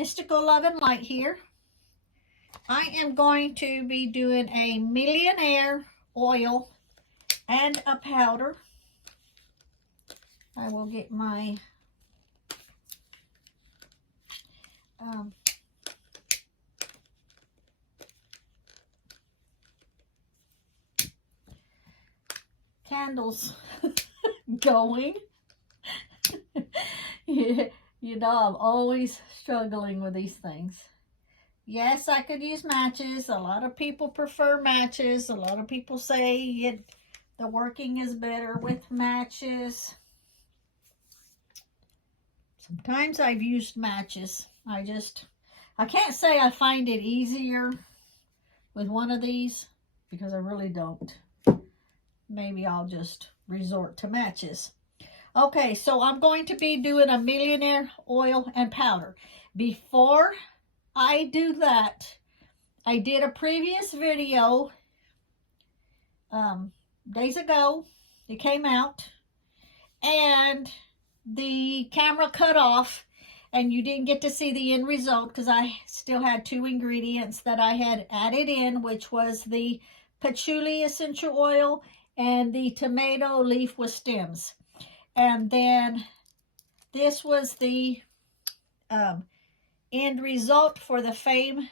Mystical Love and Light here. I am going to be doing a Millionaire Oil and a powder. I will get my candles going. You know, I'm always struggling with these things. Yes, I could use matches. A lot of people prefer matches. A lot of people say the working is better with matches. Sometimes I've used matches. I can't say I find it easier with one of these because I really don't. Maybe I'll just resort to matches. Okay, so I'm going to be doing a Millionaire Oil and Powder. Before I do that, I did a previous video days ago. It came out and the camera cut off and you didn't get to see the end result because I still had 2 ingredients that I had added in, which was the patchouli essential oil and the tomato leaf with stems. And then this was the end result for the Fame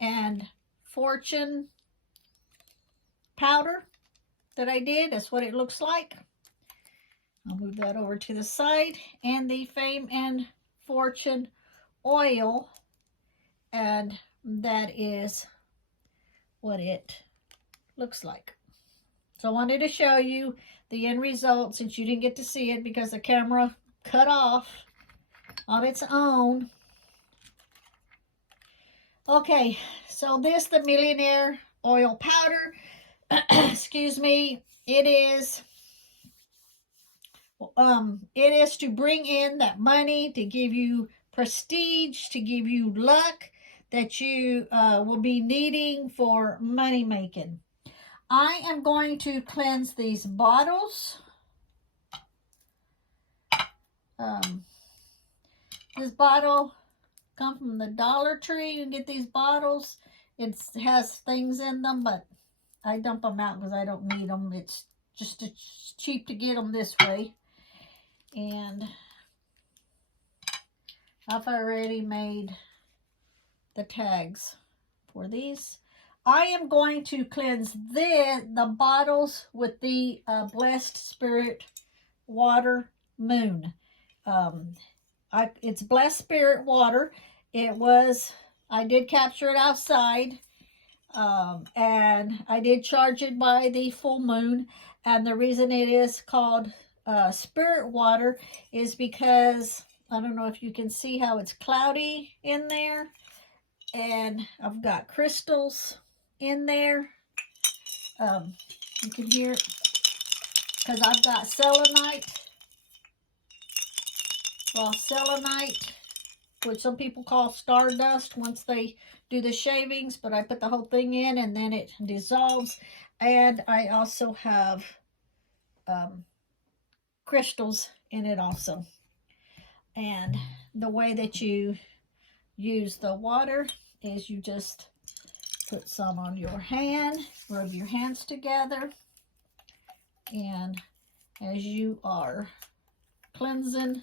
and Fortune powder that I did. That's what it looks like. I'll move that over to the side. And the Fame and Fortune oil. And that is what it looks like. So I wanted to show you the end result since you didn't get to see it because the camera cut off on its own. Okay, so this, the Millionaire Oil Powder, excuse me, it is to bring in that money, to give you prestige, to give you luck that you will be needing for money making. I am going to cleanse these bottles. This bottle comes from the Dollar Tree. You can get these bottles. It has things in them, but I dump them out because I don't need them. It's just cheap to get them this way. And I've already made the tags for these. I am going to cleanse the bottles with the Blessed Spirit Water Moon. It's Blessed Spirit Water. I did capture it outside, and I did charge it by the full moon. And the reason it is called Spirit Water is because, I don't know if you can see how it's cloudy in there. And I've got crystals in there. You can hear it because I've got selenite, raw selenite, which some people call stardust once they do the shavings, but I put the whole thing in and then it dissolves. And I also have crystals in it also. And the way that you use the water is you just put some on your hand, rub your hands together, and as you are cleansing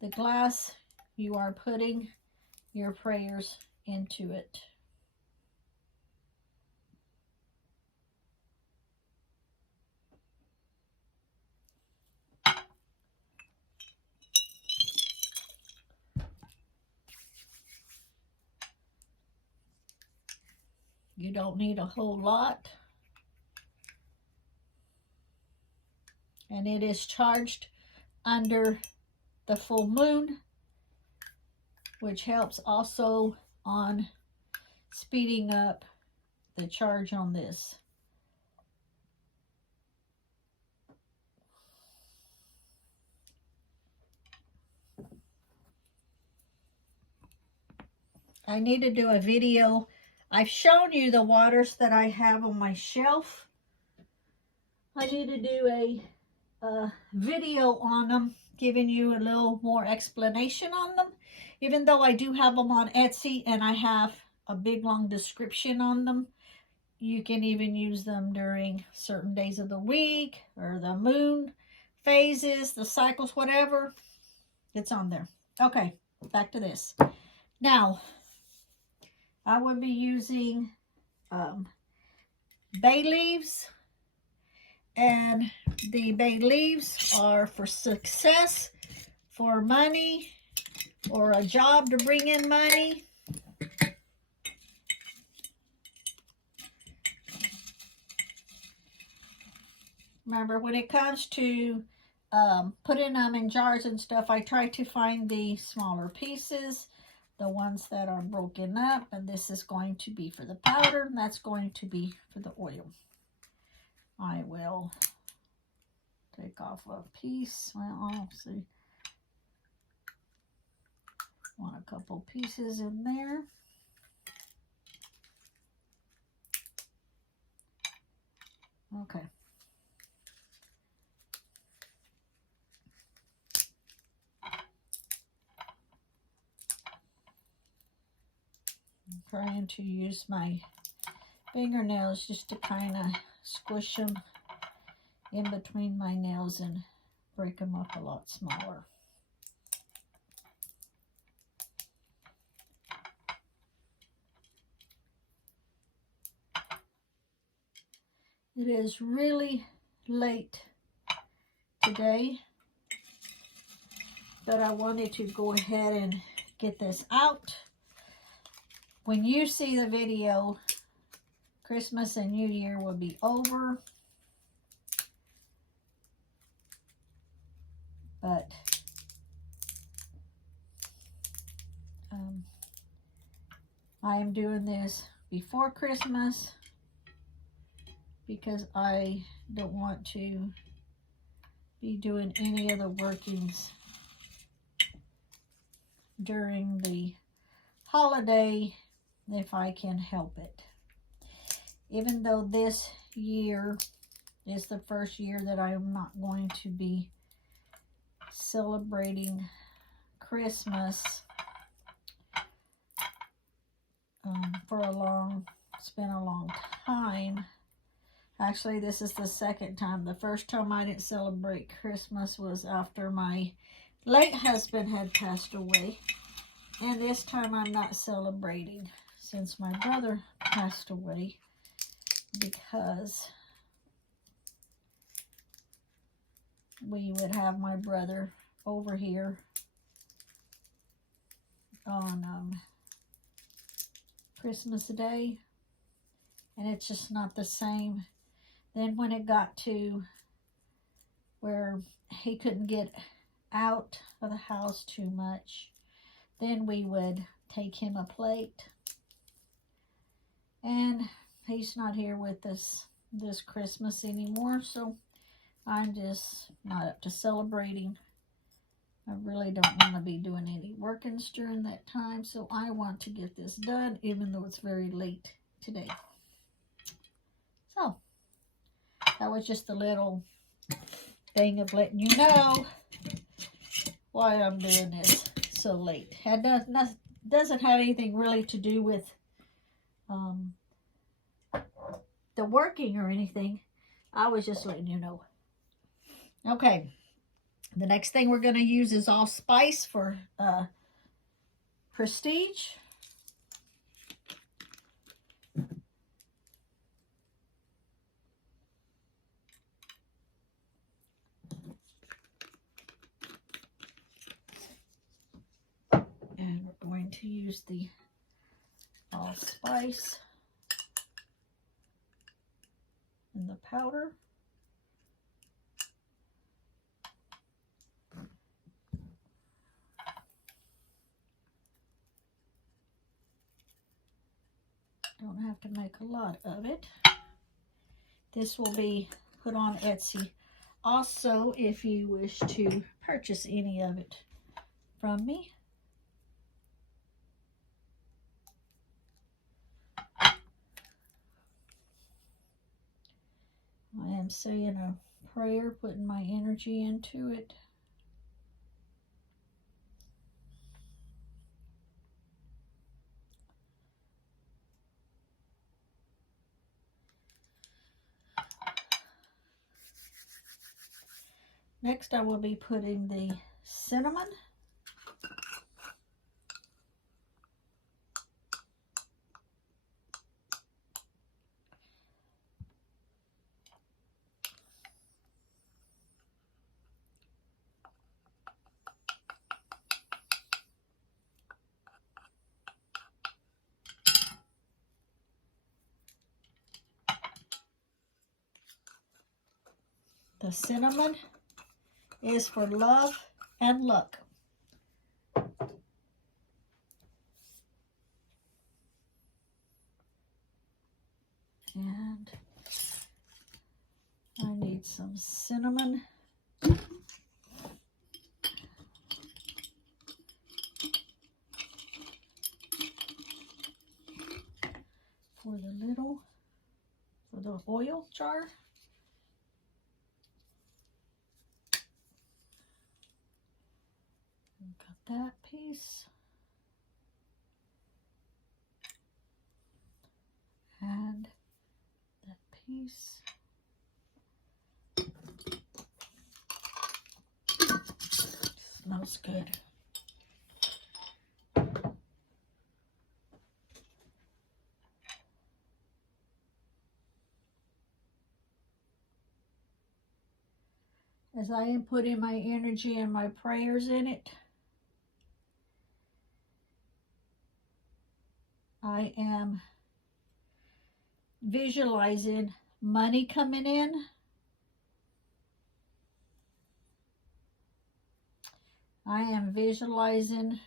the glass, you are putting your prayers into it. You don't need a whole lot. And it is charged under the full moon, which helps also on speeding up the charge on this. I need to do a video. I've shown you the waters that I have on my shelf. I need to do a video on them, giving you a little more explanation on them. Even though I do have them on Etsy and I have a big long description on them, you can even use them during certain days of the week or the moon phases, the cycles, whatever. It's on there. Okay, back to this. Now, I would be using bay leaves, and the bay leaves are for success, for money, or a job to bring in money. Remember, when it comes to putting them in jars and stuff, I try to find the smaller pieces, the ones that are broken up, and this is going to be for the powder, and that's going to be for the oil. I will take off a piece. Well, I'll see. Want a couple pieces in there. Okay. I'm trying to use my fingernails just to kind of squish them in between my nails and break them up a lot smaller. It is really late today, but I wanted to go ahead and get this out. When you see the video, Christmas and New Year will be over, but I am doing this before Christmas because I don't want to be doing any of the workings during the holiday if I can help it. Even though this year is the first year that I'm not going to be celebrating Christmas it's been a long time. Actually, this is the second time. The first time I didn't celebrate Christmas was after my late husband had passed away. And this time I'm not celebrating since my brother passed away, because we would have my brother over here on Christmas Day, and it's just not the same. Then when it got to where he couldn't get out of the house too much, then we would take him a plate. And he's not here with us this Christmas anymore, so I'm just not up to celebrating. I really don't want to be doing any workings during that time, so I want to get this done, even though it's very late today. So, that was just a little thing of letting you know why I'm doing this so late. It doesn't have anything really to do with the working or anything. I was just letting you know. Okay, the next thing we're going to use is allspice for prestige. And we're going to use the allspice in the powder. Don't have to make a lot of it. This will be put on Etsy also if you wish to purchase any of it from me. I am saying a prayer, putting my energy into it. Next I will be putting the cinnamon. The cinnamon is for love and luck. And I need some cinnamon. For the oil jar. Got that piece. And that piece. Smells good. As I am putting my energy and my prayers in it, I am visualizing money coming in. I am visualizing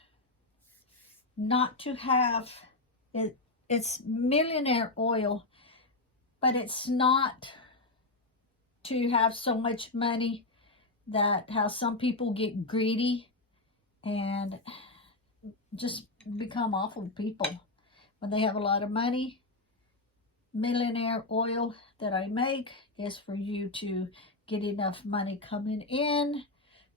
not to have it. It's millionaire oil, but it's not to have so much money that how some people get greedy and just become awful people when they have a lot of money. Millionaire oil that I make is for you to get enough money coming in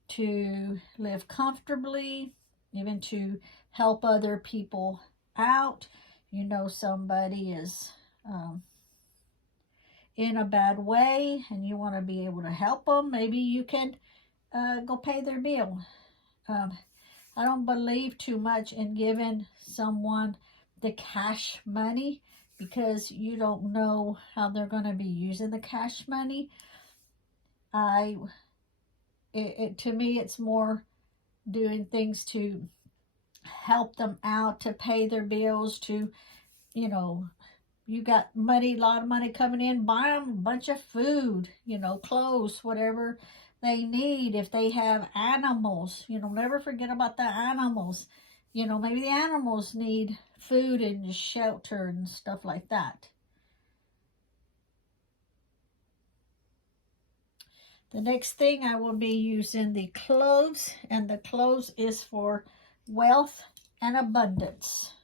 to live comfortably, even to help other people out. You know somebody is in a bad way and you want to be able to help them. Maybe you can go pay their bill. I don't believe too much in giving someone the cash money because you don't know how they're going to be using the cash money. To me, it's more doing things to help them out, to pay their bills, to, you know, you got money, a lot of money coming in, buy them a bunch of food, you know, clothes, whatever they need. If they have animals, you know, never forget about the animals. You know, maybe the animals need food and shelter and stuff like that. The next thing I will be using the cloves, and the cloves is for wealth and abundance.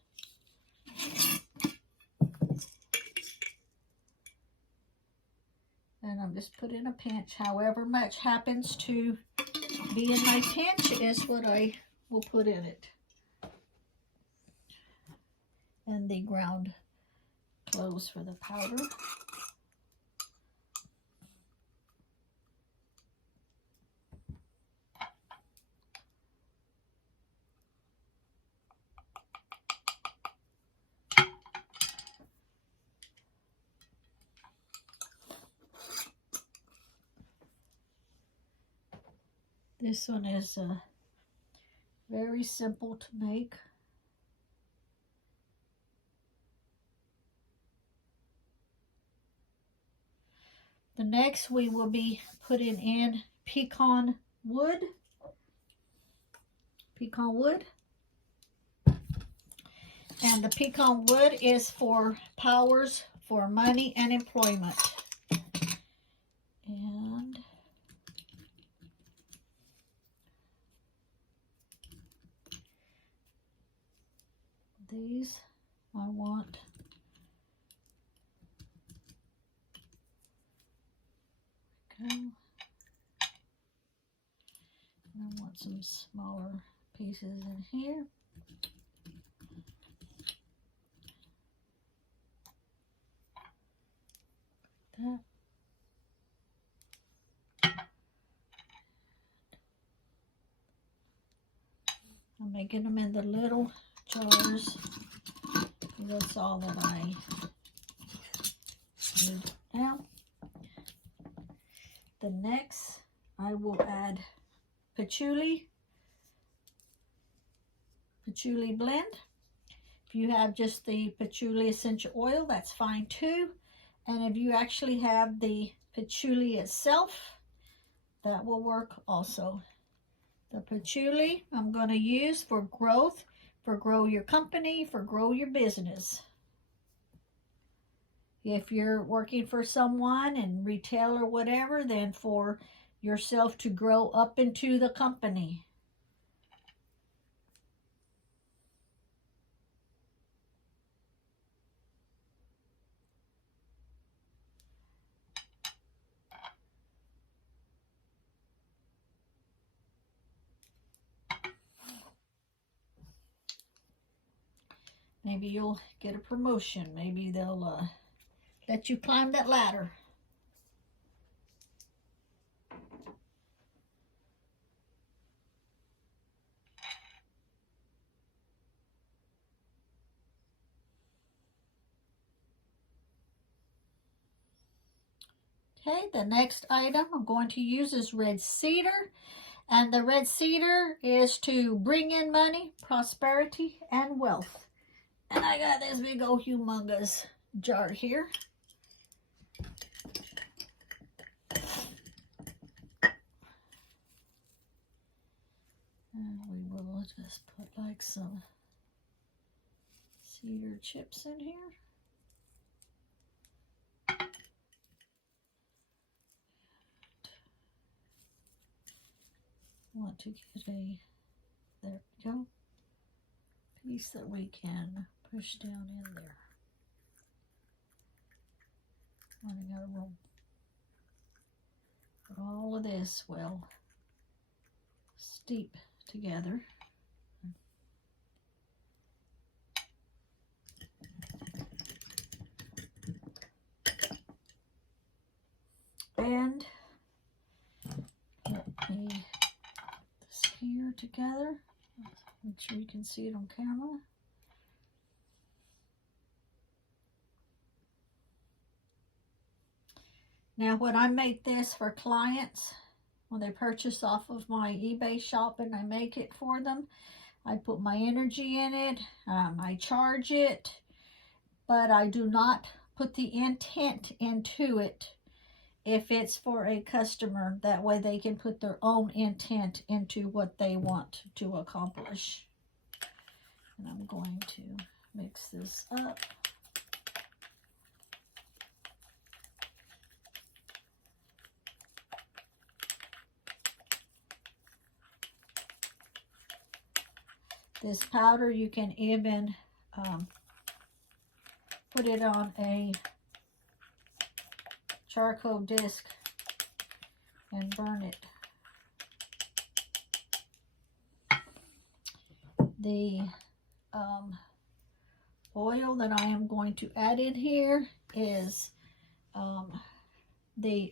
And I'm just putting a pinch. However much happens to be in my pinch is what I will put in it. And the ground cloves for the powder. This one is very simple to make. The next we will be putting in pecan wood. Pecan wood. And the pecan wood is for powers for money and employment. And these I want go. I want some smaller pieces in here. That. making them in the little jars. That's all that I need now. The next, I will add patchouli blend. If you have just the patchouli essential oil, that's fine too. And if you actually have the patchouli itself, that will work also. The patchouli I'm going to use for growth, for grow your company, for grow your business. If you're working for someone in retail or whatever, then for yourself to grow up into the company. Maybe you'll get a promotion. Maybe they'll let you climb that ladder. Okay, the next item I'm going to use is red cedar. And the red cedar is to bring in money, prosperity, and wealth. And I got this big old humongous jar here. And we will just put like some cedar chips in here. Want to get a, there we go, piece that we can push down in there. Running out of room. But all of this will steep together. And let me put this here together. Make sure you can see it on camera. Now, when I make this for clients, when they purchase off of my eBay shop and I make it for them, I put my energy in it, I charge it, but I do not put the intent into it if it's for a customer. That way they can put their own intent into what they want to accomplish. And I'm going to mix this up. This powder, you can even put it on a charcoal disc and burn it. The oil that I am going to add in here is the